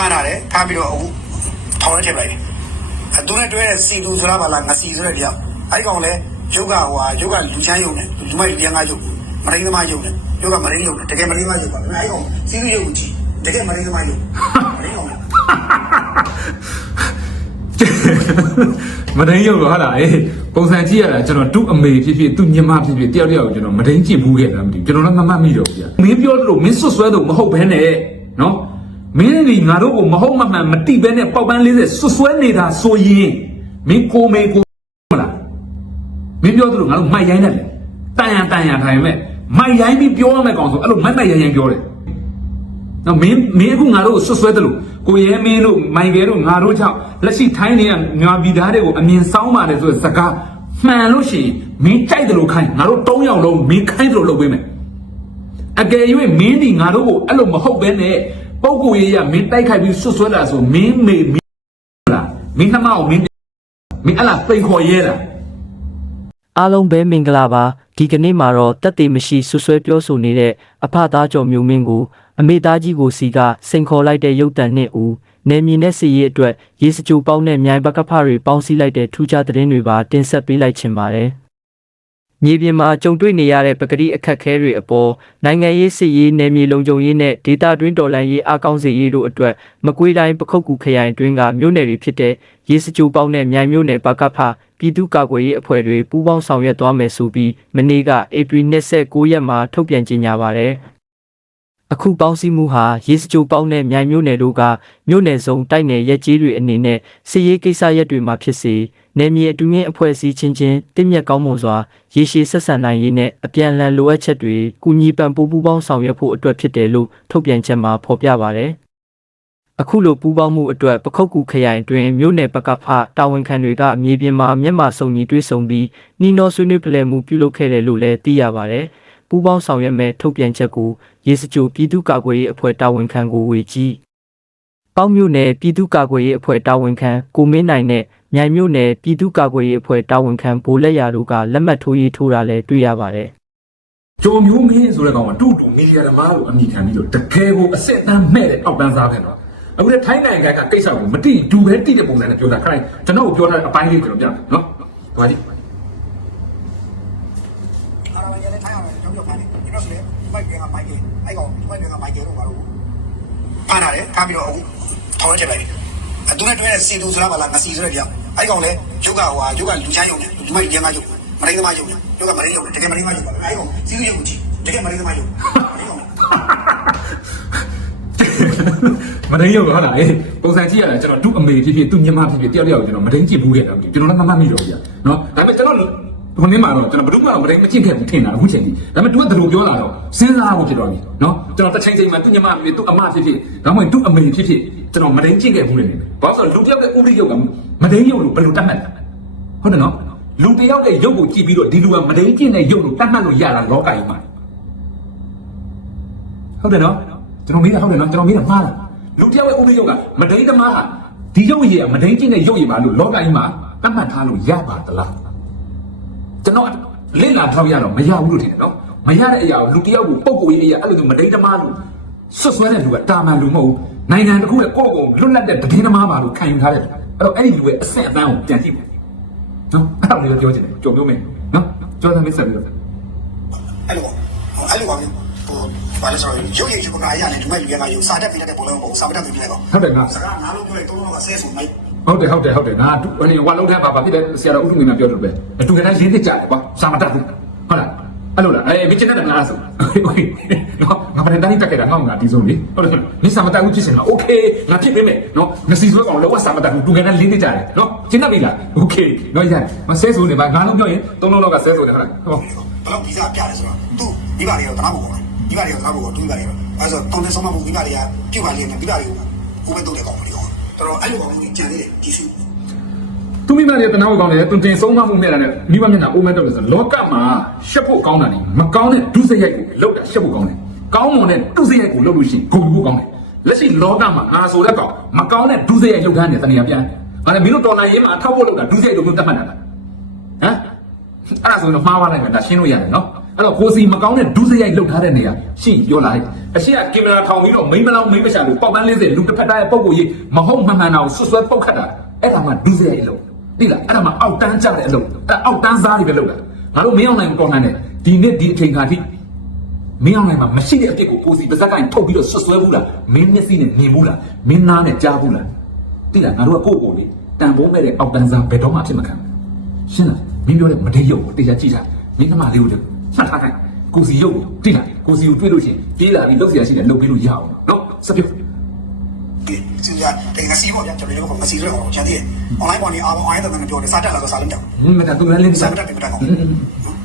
ဖမ်းလာတယ်ဖမ်းပြီးတော့အခုထောင်ထဲထည့်လိုက်တယ်အဲသူနဲ့တွဲတဲ့စီလူဆိုတာပါလားငစီဆိုတဲ့တယောက်အဲဒီကောင်လည်းရုပ်ကဟိုဟာရုပ်ကလူချမ်းရုပ်နဲ့လူမိုက်လျံကားရုပ်မရင်းသမားရုပ်နဲ့ရုပ်ကမရင်းရုပ်နဲ့တကယ်မရင်းသမားရုပ်ပါအဲဒီကောင်စီလူရုပ်ကိုကြည့်တကယ်မရင်းသမားရုပ်မရင်းကောင်လားမဒိန်ရုပ်တော့ဟာလားအေးပုံစံကြည့်ရတာကျွန်တော်သူ့အမေဖြစ်ဖြစ်သူ့ညီမဖြစ်ဖြစ်တယောက်တယောက်ကျွန်တော်မဒိန်ကြည့်ဘူးခဲ့တာမသိဘူးကျွန်တော်လည်းမမှတ်မိတော့ဘူးကြာမင်းပြောလို့မင်းဆွတ်ဆွဲတော့မဟုတ်ဘဲနဲ့နော် မင်းဒီငါတို့ကိုမဟုတ်မမှန်မတိဘဲနဲ့ပေါက်ပန်း40ဆွတ်ဆွဲနေတာဆိုရင်မင်းကိုမေကိုမလားမင်းပြောသလိုငါတို့မိုက်ရိုင်းတယ်လေတန်ရန်တန်ရန်ထိုင်မဲ့မိုက်ရိုင်းပြီးပြောရမယ့်ကောင်ဆိုအဲ့လိုမိုက်မိုက်ရိုင်းရိုင်းပြောတယ်နော်မင်းမင်းအခုငါတို့ကိုဆွတ်ဆွဲတယ်လို့ကိုရဲမင်းတို့မိုင်ကဲတို့ငါတို့ကြောင့်လက်ရှိထိုင်းနေရငါပြည်သားတွေကိုအမြင်ဆောင်ပါတယ်ဆိုတဲ့စကားမှန်လို့ရှိရင်မင်းကြိုက်တယ်လို့ခိုင်းငါတို့၃ယောက်လုံးမင်းခိုင်းတယ်လို့လုပ်ပေးမယ်အကယ်၍မင်းဒီငါတို့ကိုအဲ့လိုမဟုတ်ဘဲနဲ့ ပုံကိုရေးရမင်းတိုက်ခိုက်ပြီးဆွတ်ဆွဲတာဆိုမင်းမေမင်းလားမင်းနှမအောင်မင်းမင်းအဲ့လားပိန်ခေါ်ရဲလားအားလုံးပဲမင်္ဂလာပါဒီကနေ့မှာတော့တက်သေးမရှိဆွဆွဲပြောဆိုနေတဲ့အဖသားကျော်မျိုးမင်းကိုအမေသားကြီးကိုစီကစိန်ခေါ်လိုက်တဲ့ရုပ်တံနှစ်ဦးနေမြင်တဲ့စီရေးအတွက်ရေစကြိုပေါင်းတဲ့မြိုင်ဘက်ကဖတွေပေါင်းစည်းလိုက်တဲ့ထူးခြားသတင်းတွေပါတင်ဆက်ပေးလိုက်ချင်ပါတယ် မြေပြင်မှာကြုံတွေ့နေရတဲ့ပကတိအခက်အခဲတွေအပေါ်နိုင်ငံရေးစစ်ရေးနယ်မြေလုံခြုံရေးနဲ့ဒေသတွင်းတော်လှန်ရေးအားကောင်းစေရေးတို့အတွက်မကွေးတိုင်းပခုတ်ကူခရိုင်တွင်းကမြို့နယ်တွေဖြစ်တဲ့ရေစကြိုပေါင်းတဲ့မြိုင်မြို့နယ်ဘကဖပြည်သူ့ကာကွယ်ရေးအဖွဲ့တွေပူးပေါင်းဆောင်ရွက်သွားမယ်ဆိုပြီးမနေ့ကဧပြီ29ရက်မှာထုတ်ပြန်ကြေညာပါတယ်။ အခုပေါင်းစည်းမှုဟာရေစကြိုပေါင်းတဲ့မြိုင်မြို့နယ်တို့ကမြို့နယ်စုံတိုက်နယ်ရက်ကြီးတွေအနေနဲ့စစ်ရေးကိစ္စရက်တွေမှာဖြစ်စေနယ်မြေအတွင်းအဖွဲ့အစည်းချင်းချင်းတင့်မြတ်ကောင်းမွန်စွာရေရှည်ဆက်ဆံနိုင်ရေးနဲ့အပြန်အလှန်လိုအပ်ချက်တွေကုညီပံ့ပိုးပူးပေါင်းဆောင်ရွက်ဖို့အတွက်ဖြစ်တယ်လို့ထုတ်ပြန်ချက်မှာဖော်ပြပါတယ်။အခုလိုပူးပေါင်းမှုအတွက်ပခုတ်ကူခရိုင်အတွင်းမြို့နယ်ပကဖတာဝန်ခံတွေကအမြေပြင်မှာမျက်မှောက်စုံညီတွေ့ဆုံပြီးနှီးနှောဆွေးနွေးပလဲမှုပြုလုပ်ခဲ့တယ်လို့လည်းသိရပါတယ်။ ပူးပေါင်းဆောင်ရွက်မဲ့ထုတ်ပြန်ချက်ကိုရေစကြိုပြည်သူ့ကာကွယ်ရေးအဖွဲ့တာဝန်ခံကိုဝေကြီးပေါင်းမြို့နယ်ပြည်သူ့ကာကွယ်ရေးအဖွဲ့တာဝန်ခံကိုမင်းနိုင်နဲ့မြိုင်မြို့နယ်ပြည်သူ့ကာကွယ်ရေးအဖွဲ့တာဝန်ခံဘိုးလက်ရတို့ကလက်မှတ်ထိုးရေးထိုးတာလည်းတွေ့ရပါတယ်။ကြုံမျိုးမင်းဆိုတဲ့ကောင်ကတူတူမီဒီယာသမားကိုအမိခံပြီးတော့တကယ်ကိုအစစ်အတမ်းမဲ့တဲ့အောက်တန်းစားပဲတော့အခုလည်းထိုင်းနိုင်ငံကကိစ္စကိုမတိဒူပဲတိတဲ့ပုံစံနဲ့ပြောတာခိုင်းကျွန်တော်ကိုပြောထားတဲ့အပိုင်းလေးကျွန်တော်ပြမယ်နော်ဒီမှာကြည့် အာရမရလည်းထိုင်အောင်လည်းကြောက်ကြောက်ဖမ်းတယ်ဒီ တော့ဆိုလေမိုက်ကမိုက်ကအဲ့ကောင်မိုက်ကမိုက်ကတော့ဘာလို့ဖမ်းလာတယ်ဖမ်းပြီးတော့အခုထောင်ထဲထည့်လိုက်တယ်အဲသူနဲ့တွဲတဲ့စီလူဆိုတာပါလားငစီဆိုတဲ့တယောက်အဲ့ကောင်လည်းရုပ်ကဟိုဟာရုပ်ကလူချမ်းရုပ်နဲ့လူမိုက်လျံကားရုပ်မရင်းသမားရုပ်နဲ့ရုပ်ကမရင်းရုပ်နဲ့တကယ်မရင်းသမားရုပ်ပါအဲ့ကောင်စီလူရုပ်ကိုကြည့်တကယ်မရင်းသမားရုပ်မရင်းကောင်လားမဒိန်ရုပ်တော့ဟုတ်လားအေးပုံစံကြည့်ရတာကျွန်တော်သူ့အမေဖြစ်ဖြစ်သူ့ညီမဖြစ်ဖြစ်တယောက်တယောက်ကျွန်တော်မဒိန်ကြည့်ဘူးခဲ့တာကျွန်တော်လည်းမမှတ်မိတော့ဘူးကြာနော်ဒါပေမဲ့ကျွန်တော် ခုနေ့မှာတော့ကျွန်တော်ဘယ်သူမှမဒိန်မကြည့်ခဲ့ဘူးထင်တာအခုချိန်ကြီးဒါပေမဲ့ तू ကဘယ်လိုပြောလာတော့စဉ်းစားဖို့ဖြစ်တော့ပြီနော်ကျွန်တော်တစ်ချိန်ချိန်မှာသူ့ညီမဖြစ်သူ့အမဖြစ်ဖြစ်ဒါမှမဟုတ်သူ့အမေဖြစ်ဖြစ်ကျွန်တော်မဒိန်ကြည့်ခဲ့ဘူးလေဘာလို့ဆိုလူတယောက်ရဲ့ဥပဒေရုပ်ကမဒိန်ရုပ်လို့ဘယ်လိုတတ်မှတ်လဲဟုတ်တယ်နော်လူတယောက်ရဲ့ရုပ်ကိုကြည့်ပြီးတော့ဒီလူကမဒိန်ကြည့်တဲ့ရုပ်လို့တတ်မှတ်လို့ရတာလောကကြီးမှာဟုတ်တယ်နော်ကျွန်တော်မေးတာဟုတ်တယ်နော်ကျွန်တော်မေးတာမှားလားလူတစ်ယောက်ရဲ့ဥပဒေရုပ်ကမဒိန်သမားဟာဒီရုပ်ရည်ကမဒိန်ကျင့်တဲ့ရုပ်ရည်ပါလို့လောကကြီးမှာတတ်မှတ်ထားလို့ရပါသလား ကျွန်တော်လင့်လာထောက်ရတော့မရဘူးလို့ထင်တယ်နော်မရတဲ့အရာကိုလူတစ်ယောက်ကိုပုံကိုရေးအရာအဲ့လိုမျိုးမဒိန်သမားလို့ဆွတ်ဆွဲတဲ့လူကတာမန်လူမဟုတ်ဘူးနိုင်ငံတစ်ခုရဲ့ကိုယ့်ကိုယ်လွတ်လပ်တဲ့တည်င်းသမားပါလို့ခံယူထားတယ်အဲ့တော့အဲ့ဒီလူရဲ့အဆင့်အတန်းကိုပြန်ကြည့်ပေါ့နော်အဲ့ဒါလေးပြောချင်တယ်ကြုံပြောမယ်နော်ကြောသမေးဆက်ပြီးတော့အဲ့လိုအဲ့လိုပါမျိုးဟိုဘာလဲဆိုတော့ရုပ်ရည်ချုပ်ကအရာနဲ့ဒီမဲ့လူရကရုပ်စာတက်ပြတဲ့ပုံလုံးပုံစာမတက်ပြလိုက်တော့ဟုတ်တယ်ငါစကားငါလုံးပြောရင်သုံးလုံးကဆဲဆိုမိုက် ဟုတ်တယ်ဟုတ်တယ်ဟုတ်တယ်ငါတူဟိုဝါလုံးထဲပါပါဖြစ်တယ်ဆရာတော်ဥထုမင်းပြောတယ်ပဲအတူကတိုင်းရင်းသစ်ကြတယ်ကွာစာမတတ်ဘူးဟုတ်လားအဲ့လိုလားအေးမင်းကျတဲ့ငါဆိုโอเคနော်ငါပြန်တန်းတက်ခဲ့တာငါ့ငါဒီဆုံးလေဟုတ်တယ်မင်းစာမတတ်ဘူးဖြစ်စင်လားโอเคငါဖြစ်ပေးမယ်နော်ငါစီဆွဲကောင်လောကစာမတတ်ဘူးတူကတိုင်းရင်းသစ်ကြတယ်နော်ကျင်းတတ်ပြီလားโอเคနော်ရမဆဲဆိုနေပါငါလုံးပြောရင်သုံးလုံးလောက်ကဆဲဆိုနေဟုတ်လားဟော ဘလောက်ဗီဇပြတယ်ဆိုတော့သူမိဘတွေတော့တနာဖို့ကောမိဘတွေတော့တနာဖို့ကောသူမိဘတွေတော့အဲဆိုတုံးတဲ့ဆုံးမဖို့မိဘတွေကပြုတ်ပါလိမ့်မယ်မိဘတွေကိုကိုပဲတုံးတဲ့ကောင်မလို့ တော်တော်အဲ့လိုကောင်ကြီးကြံသေးတယ်ဒီစီသူမိမတွေတနာဝကောင်းတယ်သူတင်ဆုံးမမှုနဲ့တယ်မိဘမျက်နှာအိုးမဲတော့လို့ဆိုလောကမှာရှက်ဖို့ကောင်းတာနေမကောင်းတဲ့ဒုစရိုက်ကိုလောက်တာရှက်ဖို့ကောင်းတယ်ကောင်းမွန်တဲ့ဒုစရိုက်ကိုလောက်လို့ရှိရင်ဂုဏ်ယူဖို့ကောင်းတယ်လက်ရှိလောကမှာငါဆိုတဲ့ကောင်မကောင်းတဲ့ဒုစရိုက်လောက်တန်းနေတဏှာပြန်ဘာလဲမင်းတို့တော်လိုင်းရေးမှာအထောက်ဖို့လောက်တာဒုစရိုက်လိုမျိုးတတ်မှတ်တာဟမ်အဲ့ဒါဆိုရင်မှားပါလိုက်မယ်ဒါရှင်းလို့ရတယ်နော် အဲ့တော့ကိုစီမကောင်းတဲ့ဒုစရိုက်လှုပ်ထားတဲ့နေရာရှင့်ပြောလိုက်အရှိကကင်မရာထောင်ပြီးတော့မိမ့်မလောင်မိမ့်မရှာလို့ပေါက်ပန်း40လူတစ်ဖက်သားရဲ့ပုံကိုကြီးမဟုတ်မှန်မှန်တော့ဆွဆွဲပုတ်ခတ်တာအဲ့ဒါမှဒုစရိုက်အလုပ်သိလားအဲ့ဒါမှအောက်တန်းကြတဲ့အလုပ်အဲ့အောက်တန်းစားတွေပဲလုပ်တာငါတို့မင်းအောင်နိုင်မတော်နိုင်တဲ့ဒီနေ့ဒီအချိန်ခါထိမင်းအောင်နိုင်မှာမရှိတဲ့အပြစ်ကိုကိုစီပါဇက်ကိုင်းထုတ်ပြီးတော့ဆွဆွဲဘူးလားမင်းမျက်စိနဲ့မြင်ဘူးလားမင်းနားနဲ့ကြားဘူးလားသိလားငါတို့ကကိုယ့်ကိုယ်လေတန်ဖိုးမဲ့တဲ့အောက်တန်းစားဘယ်တော့မှဖြစ်မခံဘူးရှင်းလားမင်းပြောတဲ့မတိရုပ်ကိုတရားကြည့်တာမင်းကမလေးကိုလည်း မှတ်ထားခိုင်းကိုစီရုပ်ကိုတိလားကိုစီကိုတွေ့လို့ရှိရင်ပြေးလာပြီးလှုပ်เสียရှိတယ်လှုပ်ပြီးလို့ရအောင်နော်စပြုတ် ဒီစီကတင်ငစီပေါ့ဗျာကျွန်တော်တို့ကငစီလို့ခေါ်ချန်သေးတယ် online ပေါ်နေအားအောင်အဲ့ဒါနဲ့ပြောတယ်စာတက်လာတော့စာလုံးကြောက် ဟင်းမတတူလည်းလင်း စာ စား မတက်တယ်မတက်အောင်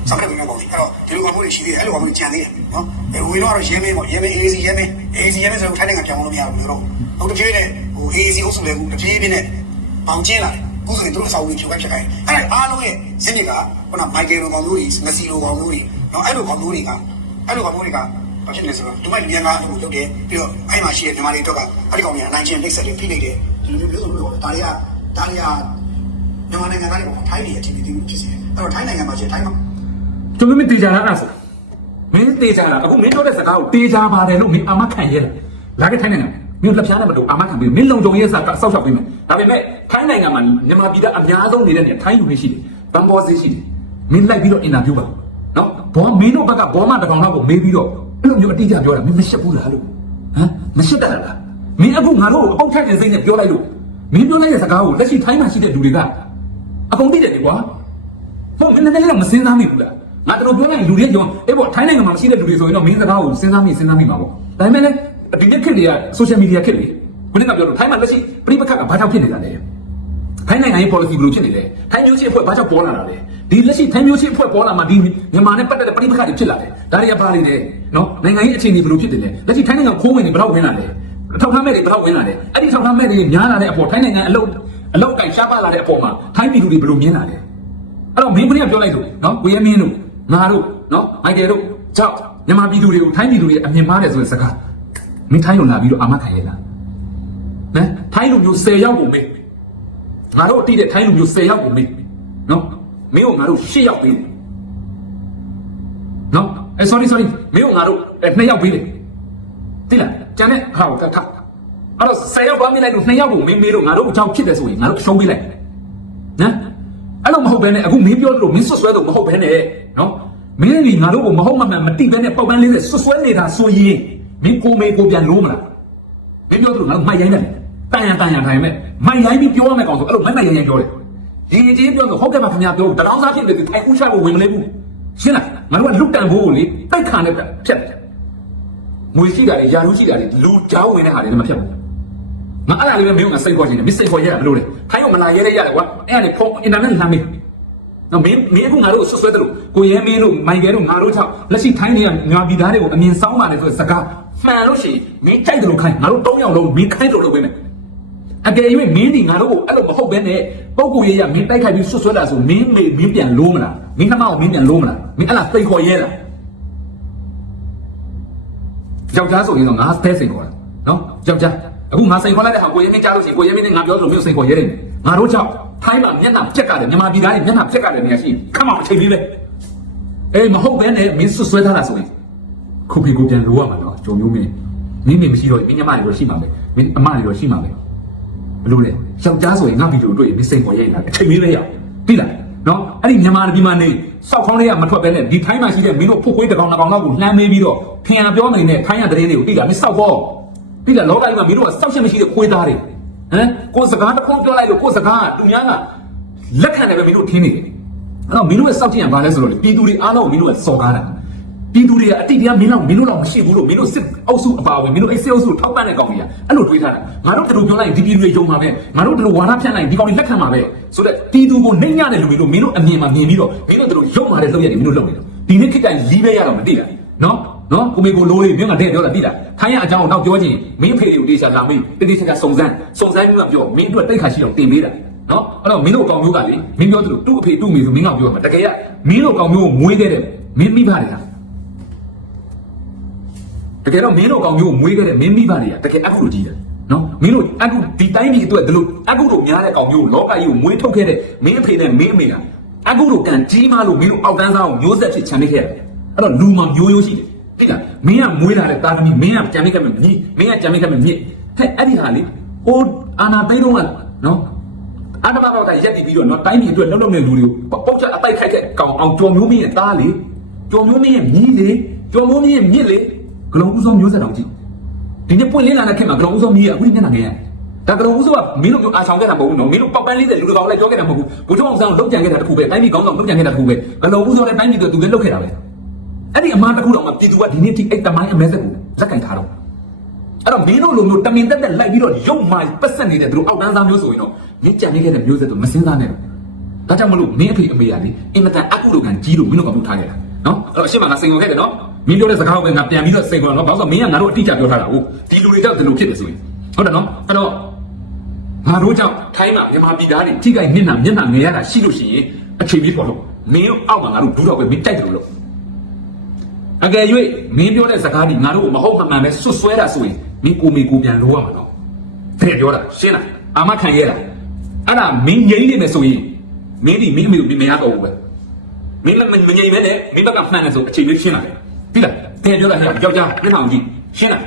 စာမတက်တယ်မပေါ့ဒီအဲ့တော့ဒီလိုကောင်မျိုးတွေရှိသေးတယ်အဲ့လိုကောင်မျိုးကြံသေးတယ်နော်အဲဝေတော့ရဲမင်းပေါ့ရဲမင်း AC ရဲမင်း AC ရဲမင်းဆိုတော့ထိုင်းနိုင်ငံပြောင်းလို့မရဘူးလို့တော့တပြေးနဲ့ဟို AC အုပ်စုလည်းတပြေးပြေးနဲ့ပေါင်ကျင်းလာတယ်ခုဆိုရင်တို့အစာဝင်ဖြူခိုင်းဖြစ်ခိုင်းအဲ့အားလုံးရဲ့ဇင်းတွေကခုနမိုက်ကယ်လိုကောင်မျိုးတွေငစီလိုကောင်မျိုးတွေ နော်အဲ့လိုကောင်မျိုးတွေကအဲ့လိုကောင်မျိုးတွေကဘာဖြစ်လဲဆိုတော့ဒီမိုက်မြန်ကားကိုလုပ်တယ်ပြီးတော့အဲ့မှာရှိတဲ့မြန်မာတွေတော့ကအဲ့ဒီကောင်ကြီးအနိုင်ကျင့်နှိပ်စက်တွေဖိနေတယ်ဒီလိုမျိုးမျိုးဆိုလို့ဒါတွေကဒါတွေကမြန်မာနိုင်ငံသားတွေပေါ့ထိုင်းတွေအချင်းချင်းဖြစ်စေတယ်အဲ့တော့ထိုင်းနိုင်ငံမှာရှိထိုင်းမှာကျွန်တော်မတေချာလာတာဆိုမင်းတေချာလာအခုမင်းပြောတဲ့စကားကိုတေချာပါတယ်လို့မင်းအာမခံရဲလားလာခဲ့ထိုင်းနိုင်ငံမင်းလက်ဖြားနဲ့မတူအာမခံပြီးမင်းလုံကြုံရေးစာစောက်ရှောက်ပေးမယ်ဒါပေမဲ့ထိုင်းနိုင်ငံမှာမြန်မာပြည်သားအများဆုံးနေတဲ့နေထိုင်းလူတွေရှိတယ်ဘန်ဘောစေးရှိတယ်မင်းလိုက်ပြီးတော့အင်တာဗျူးပါ နော်ဘောမင်းတို့ဘက်ကဘောမတကောင်တော့ကိုမေးပြီးတော့အဲ့လိုမျိုးအတိအကျပြောတာမင်းမရှက်ဘူးလားလို့ဟမ်မရှက်တတ်လားမင်းအခုငါတို့အောက်ထက်တဲ့စိတ်နဲ့ပြောလိုက်လို့မင်းပြောလိုက်တဲ့စကားကိုလက်ရှိထိုင်းမှာရှိတဲ့လူတွေကအကုန်သိတယ်ကွာဟုတ်မင်းလည်းလည်းမစဉ်းစားမိဘူးလားငါတို့ပြောလိုက်လူတွေကြောင့်အေးပေါ့ထိုင်းနိုင်ငံမှာရှိတဲ့လူတွေဆိုရင်တော့မင်းစကားကိုစဉ်းစားမိစဉ်းစားမိမှာပေါ့ဒါပေမဲ့လည်းဒီနေ့ခေတ်တွေက social media ခေတ်တွေဘယ်နဲ့ကပြောလို့ထိုင်းမှာလက်ရှိပြိပခတ်ကဘာကြောင့်ဖြစ်နေတာလဲ ထိုင်းနိုင်ငံရဲ့ policy ဘယ်လိုဖြစ်နေလဲထိုင်းမျိုးချစ်အဖွဲ့ဘာကြောင့်ပေါ်လာတာလဲဒီလက်ရှိထိုင်းမျိုးချစ်အဖွဲ့ပေါ်လာမှဒီမြန်မာနဲ့ပတ်သက်တဲ့ပြိပခတ်တွေဖြစ်လာတယ်ဒါတွေကဘာတွေလဲနော်နိုင်ငံရေးအခြေအနေဘယ်လိုဖြစ်နေလဲလက်ရှိထိုင်းနိုင်ငံခိုးဝင်တွေဘယ်တော့ဝင်လာလဲထောက်ထားမဲ့တွေဘယ်တော့ဝင်လာလဲအဲ့ဒီထောက်ထားမဲ့တွေများလာတဲ့အပေါ်ထိုင်းနိုင်ငံအလုတ်အလုတ်တိုင်ရှားပါလာတဲ့အပေါ်မှာထိုင်းပြည်သူတွေဘယ်လိုမြင်လာလဲအဲ့တော့မင်းကလေးကပြောလိုက်လို့နော်ကိုရဲမင်းတို့ငါတို့နော်မိုက်တယ်တို့ကြောက်မြန်မာပြည်သူတွေကိုထိုင်းပြည်သူတွေအမြင်မှားတယ်ဆိုတဲ့စကားမင်းထိုင်းလုံလာပြီးတော့အာမခံရလားနော်ထိုင်းလူမျိုး10ယောက်ကိုမေးငါ တို့အတိတဲ့ထိုင်းလူမျိုး10ယောက်ကိုမေးနော်မင်းကငါတို့10ယောက်ပေးတယ်နော်အဲ sorry sorry မင်းကငါတို့2ယောက်ပေးတယ်တိလားကျန်တဲ့ဟာကိုကတ်ခတ်အဲ့တော့10ယောက်ပါမိလိုက်လို့2ယောက်ကိုမင်းမေးလို့ငါတို့အကြောင်းဖြစ်တယ်ဆိုရင်ငါတို့ရှုံးပေးလိုက်နော်အဲ့လိုမဟုတ်ဘဲနဲ့အခုမင်းပြောလို့မင်းဆွဆွဲလို့မဟုတ်ဘဲနဲ့နော်မင်းကြီးငါတို့ကိုမဟုတ်မှန်မှန်မတိဘဲနဲ့ပေါက်ပန်းလေးနဲ့ဆွဆွဲနေတာဆိုရင်မင်းကိုမေကိုပြန်လို့မလားမင်းပြောလို့ငါတို့မိုက်ရိုင်းတယ်တန်ရန်တန်ရန်ထိုင်မဲ့ မိုက်ရိုင်းပြီးပြောရမယ်ကောင်ဆိုအဲ့လိုမိုက်မိုက်ရိုင်းရိုင်းပြောတယ်ရင်ရင်ကြီးပြောလို့ဟုတ်ကဲ့ပါခင်ဗျာပြောတလောင်းစားဖြစ်တယ်ထိုင်ဥချဖို့ဝင်မလေးဘူးရှင်းလားငါတို့ကလွတ်တန်ဖို့ကိုလေတိုက်ခါနဲ့ဖြတ်တယ်ငွေရှိတာတွေယာရုရှိတာတွေလူကြောင်းဝင်တဲ့ဟာတွေလည်းမဖြတ်ဘူးငါအဲ့ဒါလေးပဲမင်းကစိတ်ခေါ်ခြင်းနဲ့မစိတ်ခေါ်ရတာဘယ်လိုလဲထိုင်းကမလာရဲရရတယ်ကွာအဲ့ဒါလေဖုန်းအင်တာနက်လှမ်းမေးနော်မင်းမင်းအခုငါတို့ဆွဆွဲတယ်လို့ကိုရဲမင်းတို့မိုင်ကဲတို့ငါတို့ချောက်လက်ရှိထိုင်းတွေကငါပြည်သားတွေကိုအမြင်ဆောင်ပါတယ်ဆိုတဲ့စကားမှန်လို့ရှိရင်မင်းကြိုက်တယ်လို့ခိုင်းငါတို့၃ယောက်လုံးမင်းခိုင်းတယ်လို့လုပ်ပေးမယ် အကယ်၍မင်းဒီငါတို့ကိုအဲ့လိုမဟုတ်ဘဲနဲ့ပုံကိုရရမင်းတိုက်ခိုက်ပြီးဆွဆွဲတာဆိုမင်းမေမင်းပြန်လို့မလားမင်းနှမကိုမင်းပြန်လို့မလားမင်းအဲ့လားစိတ်ခေါ်ရဲလားယောက်ျားဆိုရင်တော့ငါသဲစိန်ခေါ်တာနော်ယောက်ျားအခုငါစိန်ခေါ်လိုက်တဲ့ဟာကိုရဲမင်းကြားလို့ရှိရင်ကိုရဲမင်းနဲ့ငါပြောလို့မျိုးစိန်ခေါ်ရဲတယ်ငါတို့ကြောင့်ထိုင်းမှာမျက်နှာပြက်ကတယ်မြန်မာပြည်သားတွေမျက်နှာပြက်ကတယ်နေရာရှိခမမချိန်ပြီးပဲအေးမဟုတ်ဘဲနဲ့မင်းဆွဆွဲထားတာဆိုရင်ခုဖေကိုပြန်လိုရမှာနော်ဂျုံမျိုးမင်းမင်းမင်းမရှိတော့ရင်မင်းညမတွေတော့ရှိမှာပဲမင်းအမတွေတော့ရှိမှာပဲ ဘယ်လိုလဲယောက်ျားဆိုရင်ငါဗီဒီယိုတွေ့ရင်မင်းစိန်ခေါ်ရဲလာအချိန်ပြီးပဲရပြီလားနော်အဲ့ဒီမြန်မာပြည်မှာနေစောက်ခေါင်းလေးကမထွက်ပဲနဲ့ဒီထိုင်းမှာရှိတဲ့မင်းတို့ဖုတ်ခွေးတစ်ကောင်တစ်ကောင်လောက်ကိုလှမ်းမေးပြီးတော့ဖင်ရပြောနေနဲ့ထိုင်းရတဲ့တွေကိုတိတာမင်းစောက်ဖို့တိတာလောကကြီးမှာမင်းတို့ကစောက်ချက်မရှိတဲ့ခွေးသားတွေဟမ်ကိုယ်စကားတစ်ခုပြောလိုက်လို့ကိုယ်စကားကသူများကလက်ခံတယ်ပဲမင်းတို့ထင်းနေတယ်အဲ့တော့မင်းတို့ရဲ့စောက်ချင်ကဘာလဲဆိုတော့လေပြည်သူတွေအားလုံးကိုမင်းတို့ကစော်ကားတာ ပြည်သူတွေကအတိတရားမင်းတို့မင်းတို့တော့မရှိဘူးလို့မင်းတို့စစ်အုပ်စုအပါဝင်မင်းတို့အဲ့စစ်အုပ်စုကိုထောက်ပံ့တဲ့ကောင်ကြီးကအဲ့လိုတွေးထားတာငါတို့တို့ပြောလိုက်ဒီပြည်သူတွေယုံမှာပဲငါတို့တို့ဝါဒဖြန့်လိုက်ဒီကောင်ကြီးလက်ခံမှာပဲဆိုတော့ပြည်သူကိုနှိမ့်ညတဲ့လူတွေလို့မင်းတို့အမြင်မှာမြင်ပြီးတော့မင်းတို့တို့ယုံမှာတဲ့လုပ်ရတယ်မင်းတို့လုပ်နေတယ်ဒီနေ့ခေတ်တိုင်းလီးပဲရတော့မသိလားနော်နော်ကိုမေကိုလိုးလေးမင်းကတဲ့ပြောတာသိလားခိုင်းရအကြောင်းကိုတော့ပြောချင်းမင်းဖေတွေကိုတေချာလာမေးတေတေချာစုံစမ်းစုံစမ်းပြီးမှပြောမင်းတို့တိတ်ခါရှိတော့တင်ပေးတာနော်အဲ့တော့မင်းတို့ကောင်မျိုးကလေမင်းပြောသလိုသူ့အဖေသူ့မိဆိုမင်းကပြောမှာတကယ်ကမင်းတို့ကောင်မျိုးကိုမွေးခဲ့တယ်မင်းမိဘတွေက တကယ်တော့မင်းတို့ကောင်မျိုးကိုမွေးခဲ့တဲ့မင်းမိဘတွေကတကယ်အခုလိုကြီးတယ်နော်မင်းတို့အခုဒီတိုင်းပြည်အတွက်ဒီလိုအခုလိုများတဲ့ကောင်မျိုးကိုလောကကြီးကိုမွေးထုတ်ခဲ့တဲ့မင်းအဖေနဲ့မင်းအမေကအခုလိုကံကြီးမလို့မင်းတို့အောက်တန်းစားကိုမျိုးဆက်ဖြစ်ချန်နေခဲ့ရတယ်အဲ့တော့လူမှာမျိုးရိုးရှိတယ်သိလားမင်းကမွေးလာတဲ့တာသမီမင်းကကြံမိခဲ့မယ်မြည်မင်းကကြံမိခဲ့မယ်မြစ်ဟဲ့အဲ့ဒီဟာလေအိုးအာနာသိန်းတော့ကနော်အာနာဘာဘာရက်တည်ပြီးတော့နော်တိုင်းပြည်အတွက်လှုပ်လှုပ်နေလူတွေကိုပုတ်ချအတိုက်ခိုက်ခဲ့ကောင်အောင်ကြော်မျိုးမင်းရဲ့သားလေကြော်မျိုးမင်းရဲ့မြည်လေကြော်မျိုးမင်းရဲ့မြစ်လေ ဂလုံးဦးဆုံးမျိုးဆက်တောင်ကြည့်ဒီနေ့ပွင့်လင်းလာတဲ့ခေတ်မှာဂလုံးဦးဆုံးမြည်အခုမျက်နှာငယ်ရဒါဂလုံးဦးဆုံးကမင်းတို့မျိုးအာဆောင်ခဲ့တာမဟုတ်ဘူးနော်မင်းတို့ပောက်ပန်းလေးတဲ့လူတွေကောင်လည်းကြောခဲ့တာမဟုတ်ဘူးဘုထုံအောင်ဆောင်လုတ်ကြံခဲ့တာတခုပဲတိုင်းပြည်ကောင်းဆောင်လုတ်ကြံခဲ့တာတခုပဲဂလုံးဦးဆုံးနဲ့တိုင်းပြည်တို့သူလည်းလုတ်ခဲ့တာပဲအဲ့ဒီအမှန်တစ်ခုတော့မှပြည်သူကဒီနေ့ထိအဲ့တမိုင်းအမဲဆက်ကိုလက်ကင်ထားတော့အဲ့တော့မင်းတို့လိုမျိုးတမင်တက်တက်လိုက်ပြီးတော့ရုပ်မှပတ်ဆက်နေတဲ့သူတို့အောက်တန်းသားမျိုးဆိုရင်တော့မင်းကြံနေခဲ့တဲ့မျိုးဆက်တို့မစင်းစားနဲ့တော့ဒါကြောင့်မလို့မင်းအဖေအမေကလေအင်မတန်အကုလိုကန်ကြီးလို့မင်းတို့ကမှုထားခဲ့တာနော်အဲ့တော့အရှင်းမငါစိန်ခေါ်ခဲ့တယ်နော် မင်းပြောတဲ့စကားကိုပဲငါပြန်ပြီးတော့စိန်ခေါ်တော့ဘာလို့ဆိုမင်းကငါတို့အတိအကျပြောထားတာဟုတ်ဒီလူတွေကြောင့်ဒီလိုဖြစ်တယ်ဆိုရင်ဟုတ်တယ်နော်အဲ့တော့ငါတို့ကြောင့်ထိုင်းမှာမြန်မာပြည်သားတွေထိခိုက်မျက်နှာမျက်နှာငယ်ရတာရှိလို့ရှိရင်အချိန်ပြီးပေါ်လို့မင်းအောက်မှာငါတို့ဘူးတော့ပဲမင်းတိုက်တယ်လို့အကယ်၍မင်းပြောတဲ့စကားဒီငါတို့မဟုတ်မှန်မှန်ပဲဆွတ်ဆွဲတာဆိုရင်မင်းကိုမေကိုပြန်လိုရမှာနော်တကယ်ပြောတာရှင်းလားအာမခံရတာအဲ့ဒါမင်းငြိမ့်နေမယ်ဆိုရင်မင်းဒီမင်းအမေကိုမရတော့ဘူးပဲမင်းလည်းမငြိမ့်မဲနဲ့မင်းဘက်ကမှန်တယ်ဆိုအချိန်လေးရှင်းလာတယ် ပြီလားတကယ်ပြောတာဟဲ့ယောက်ျားမျက်နှာကိုကြည့်ရှင်းလား